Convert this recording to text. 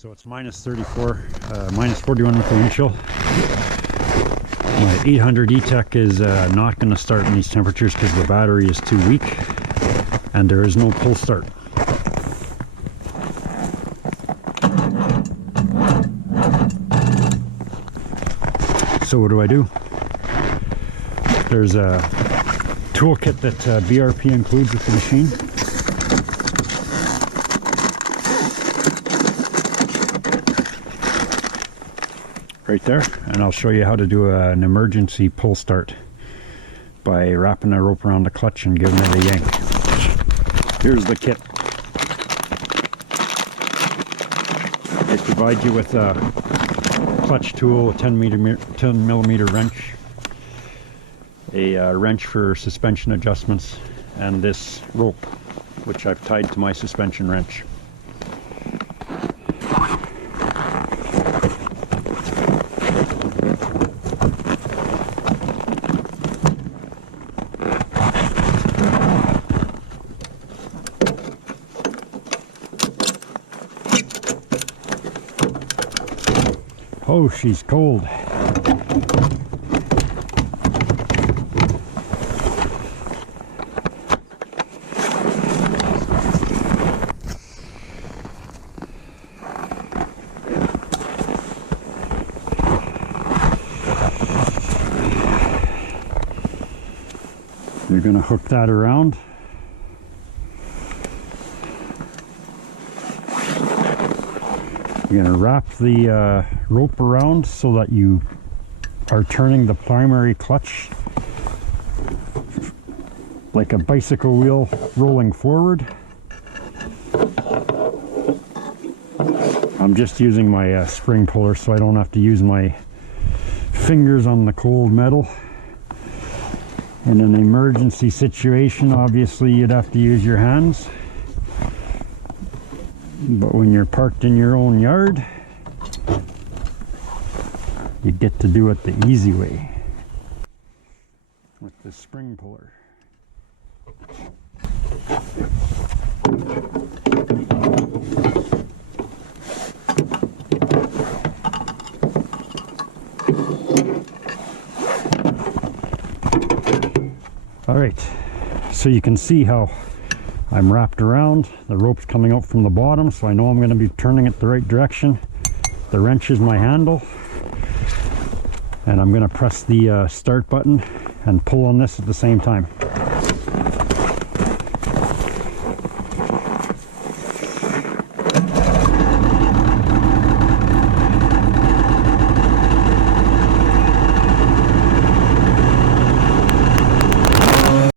So it's minus 34, minus 41 with the wind chill. My 800 etec is not going to start in these temperatures because the battery is too weak and there is no pull start. So what do? There's a toolkit that BRP includes with the machine. Right there, and I'll show you how to do an emergency pull start by wrapping a rope around the clutch and giving it a yank. Here's the kit. They provide you with a clutch tool, a 10 millimeter wrench, a wrench for suspension adjustments, and this rope, which I've tied to my suspension wrench. Oh, she's cold. You're going to hook that around. You're going to wrap the rope around so that you are turning the primary clutch like a bicycle wheel rolling forward. I'm just using my spring puller so I don't have to use my fingers on the cold metal. In an emergency situation, obviously you'd have to use your hands. But when you're parked in your own yard, you get to do it the easy way with the spring puller. All right, so you can see how I'm wrapped around. The rope's coming out from the bottom, so I know I'm going to be turning it the right direction. The wrench is my handle, and I'm going to press the start button and pull on this at the same time.